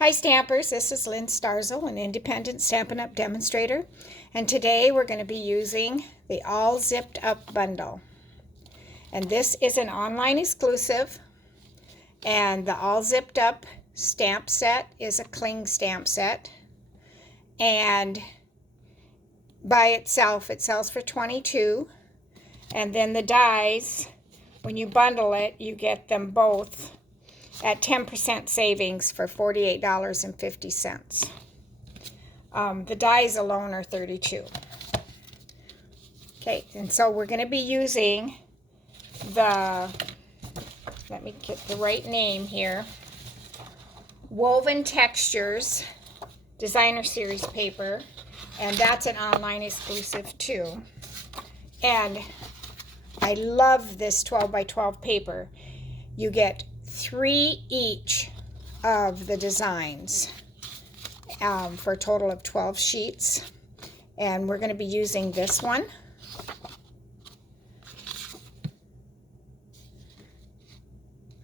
Hi Stampers, this is Lynn Starzel, an independent Stampin' Up! Demonstrator, and today we're going to be using the All Zipped Up bundle. And this is an online exclusive, and the All Zipped Up stamp set is a cling stamp set, and by itself it sells for $22, and then the dies, when you bundle it, you get them both at 10% savings for $48.50. The dies alone are $32. Okay, and so we're going to be using the, let me get the right name here, Woven Textures Designer Series paper, and that's an online exclusive too. And I love this 12 by 12 paper. You get 3 each of the designs for a total of 12 sheets, and we're going to be using this one.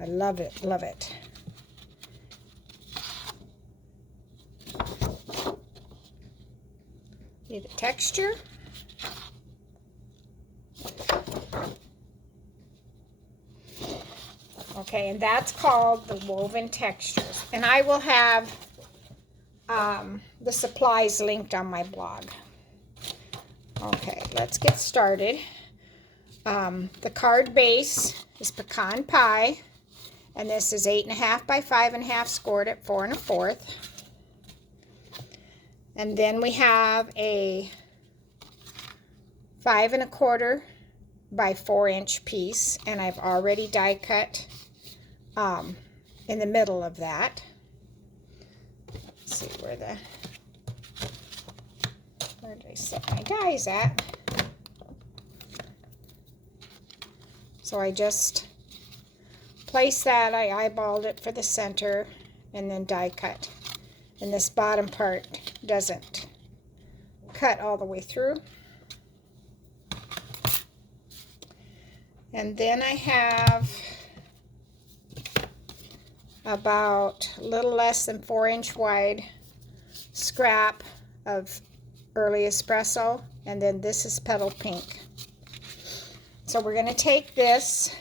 I love it, love it. See the texture? Okay, and that's called the Woven Textures. And I will have the supplies linked on my blog. Okay, let's get started. The card base is pecan pie, and this is 8.5 by 5.5 scored at 4 1/4. And then we have a 5 1/4 by 4-inch piece, and I've already die cut in the middle of that. Let's see where did I set my dies at? So I just placed that, I eyeballed it for the center, and then die cut. And this bottom part doesn't cut all the way through. And then I have about a little less than 4-inch wide scrap of early espresso, and then this is petal pink. So we're going to take this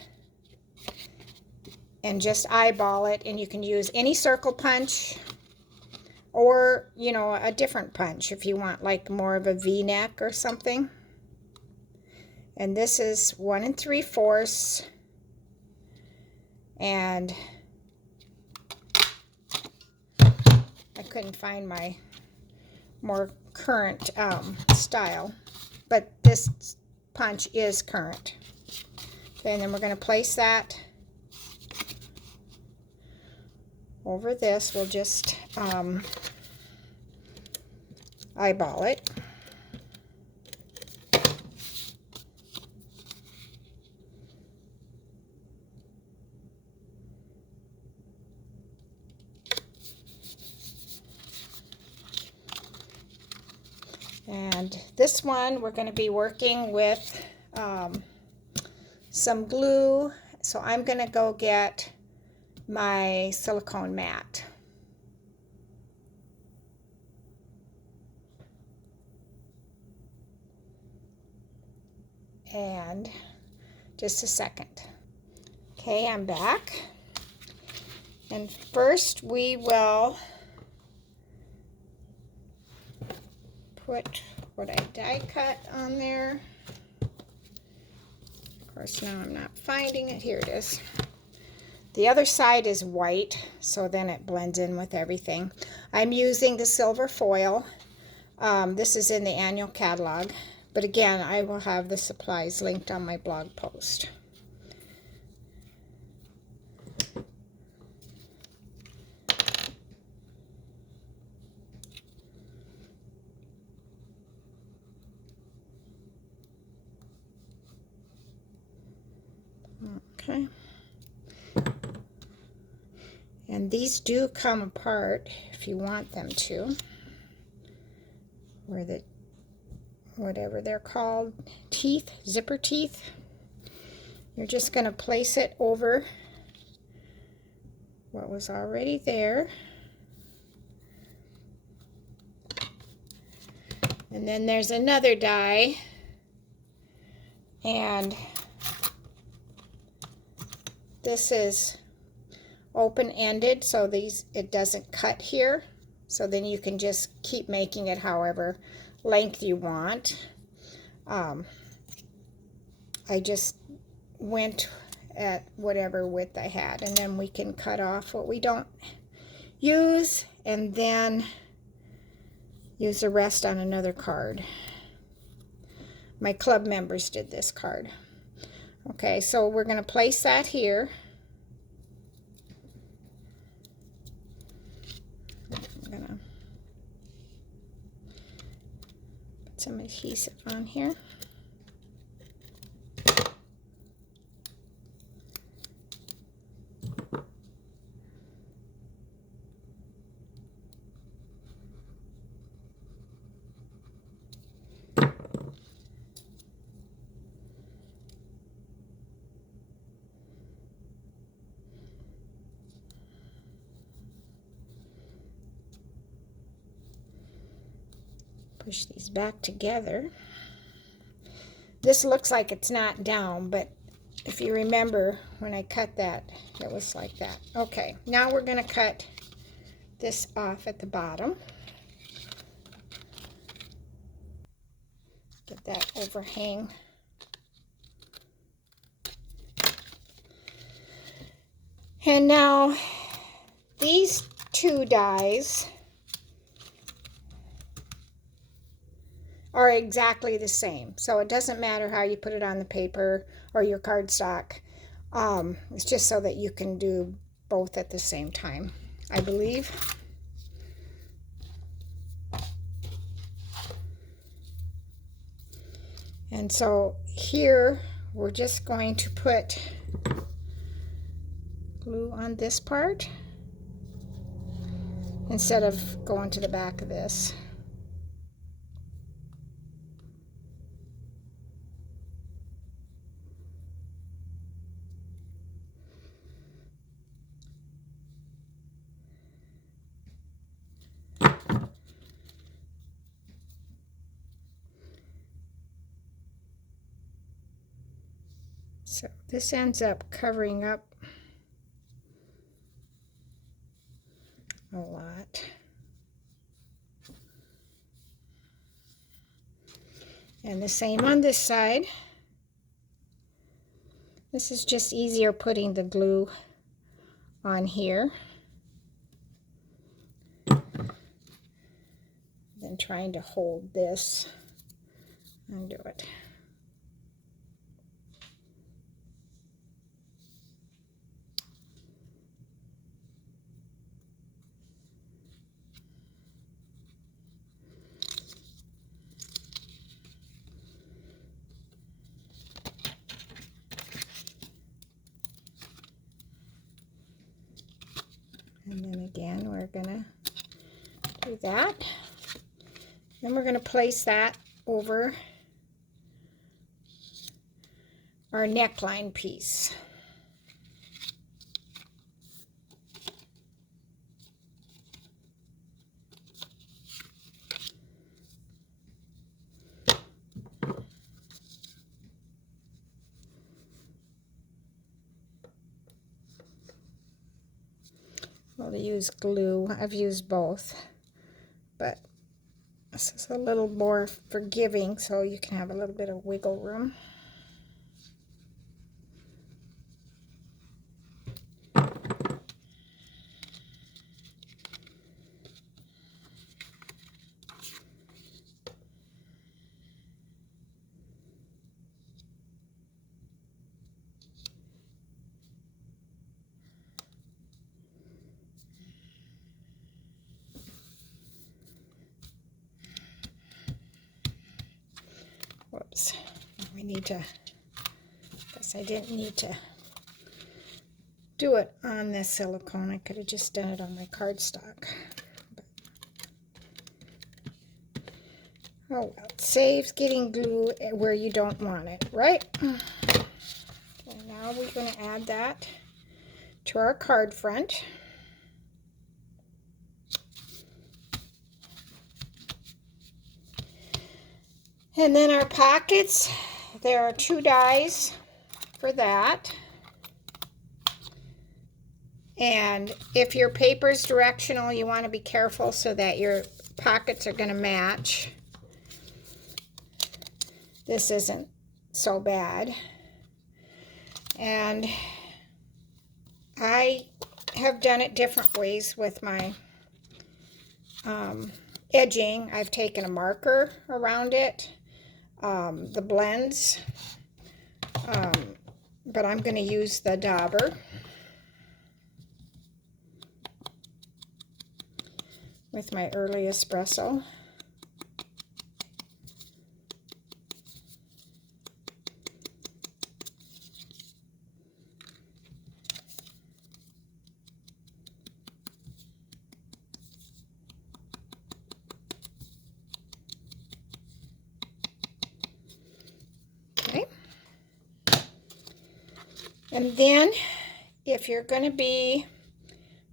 and just eyeball it, and you can use any circle punch or, you know, a different punch if you want like more of a V-neck or something. And this is 1 3/4, and I couldn't find my more current style, but this punch is current. Okay, and then we're going to place that over this. We'll just eyeball it. And this one we're going to be working with some glue, so I'm going to go get my silicone mat. And just a second. Okay, I'm back. And first we will put what I die cut on there. Of course, now I'm not finding it. Here it is. The other side is white, so then it blends in with everything. I'm using the silver foil. This is in the annual catalog, but again, I will have the supplies linked on my blog post. Okay. And these do come apart if you want them to. Where the, whatever they're called, teeth, zipper teeth. You're just going to place it over what was already there. And then there's another die, and this is open-ended, so it doesn't cut here. So then you can just keep making it however length you want. I just went at whatever width I had, and then we can cut off what we don't use and then use the rest on another card. My club members did this card. Okay, so we're going to place that here. I'm going to put some adhesive on here. Push these back together. This looks like it's not down, but if you remember when I cut that, it was like that. Okay, now we're going to cut this off at the bottom. Get that overhang. And now these two dies are exactly the same, so it doesn't matter how you put it on the paper or your cardstock. It's just so that you can do both at the same time, I believe. And so here we're just going to put glue on this part instead of going to the back of this. So this ends up covering up a lot. And the same on this side. This is just easier putting the glue on here than trying to hold this and do it. And then again, we're gonna do that. Then we're gonna place that over our neckline piece. Well, to use glue, I've used both, but this is a little more forgiving, so you can have a little bit of wiggle room. Whoops, we need to, guess I didn't need to do it on this silicone. I could have just done it on my cardstock. But, oh well, it saves getting glue where you don't want it, right? Okay, now we're going to add that to our card front. And then our pockets, there are 2 dies for that. And if your paper's directional, you want to be careful so that your pockets are going to match. This isn't so bad. And I have done it different ways with my edging. I've taken a marker around it, the blends, but I'm going to use the dauber with my early espresso. Okay. And then if you're going to be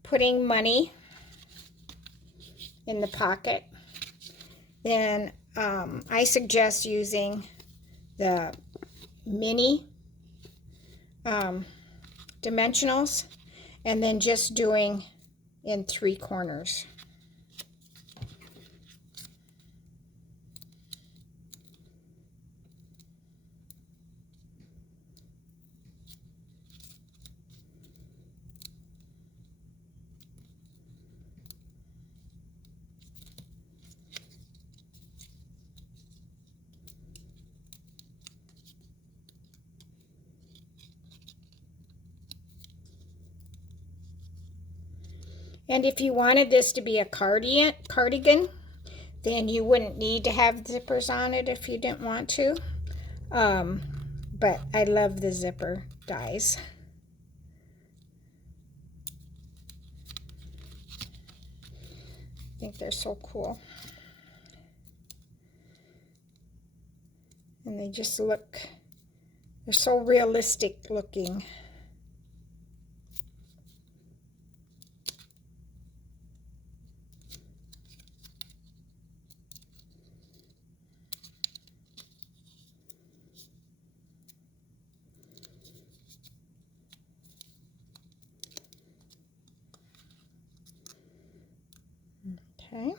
putting money in the pocket, then I suggest using the mini dimensionals and then just doing in 3 corners. And if you wanted this to be a cardigan, then you wouldn't need to have zippers on it if you didn't want to. But I love the zipper dies. I think they're so cool. And they just look, they're so realistic looking. Okay.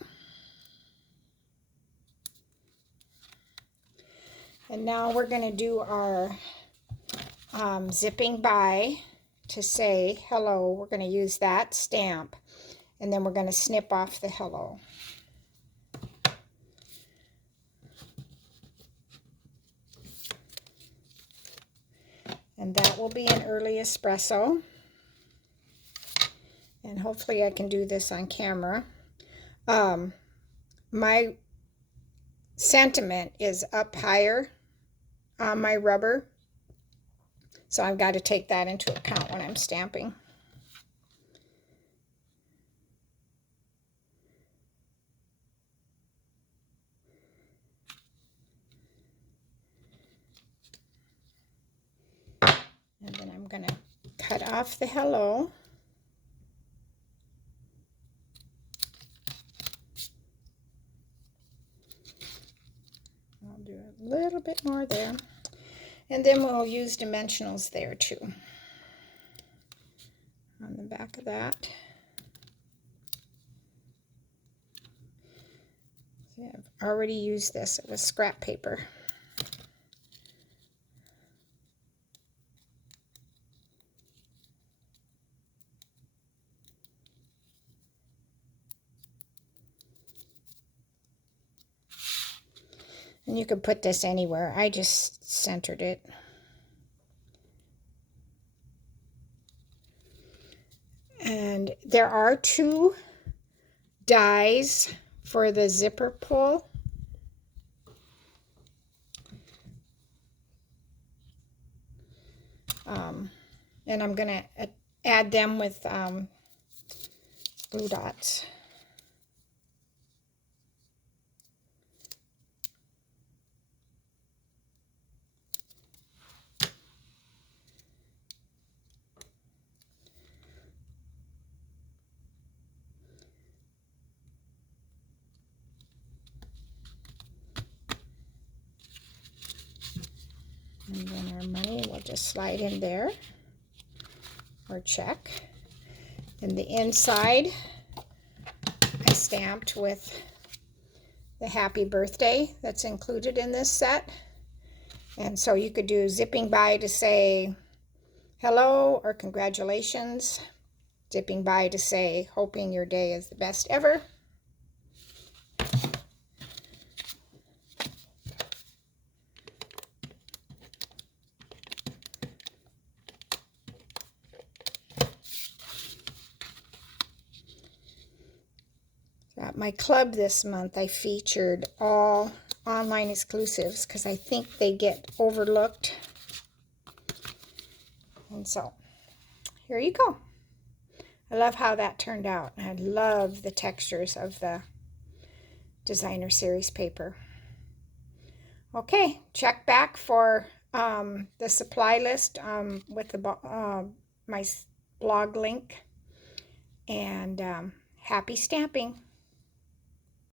And now we're going to do our zipping by to say hello. We're going to use that stamp, and then we're going to snip off the hello. And that will be an early espresso. And hopefully I can do this on camera. My sentiment is up higher on my rubber, so I've got to take that into account when I'm stamping. And then I'm going to cut off the hello. I'll do a little bit more there. And then we'll use dimensionals there too. On the back of that. See, I've already used this. It was scrap paper. And you could put this anywhere. I just centered it. And there are 2 dies for the zipper pull. And I'm going to add them with glue dots. And then our money will just slide in there, or check. And the inside I stamped with the happy birthday that's included in this set. And so you could do zipping by to say hello or congratulations. Zipping by to say hoping your day is the best ever. At my club this month, I featured all online exclusives because I think they get overlooked. And so, here you go. I love how that turned out. I love the textures of the designer series paper. Okay, check back for the supply list with the my blog link. And happy stamping.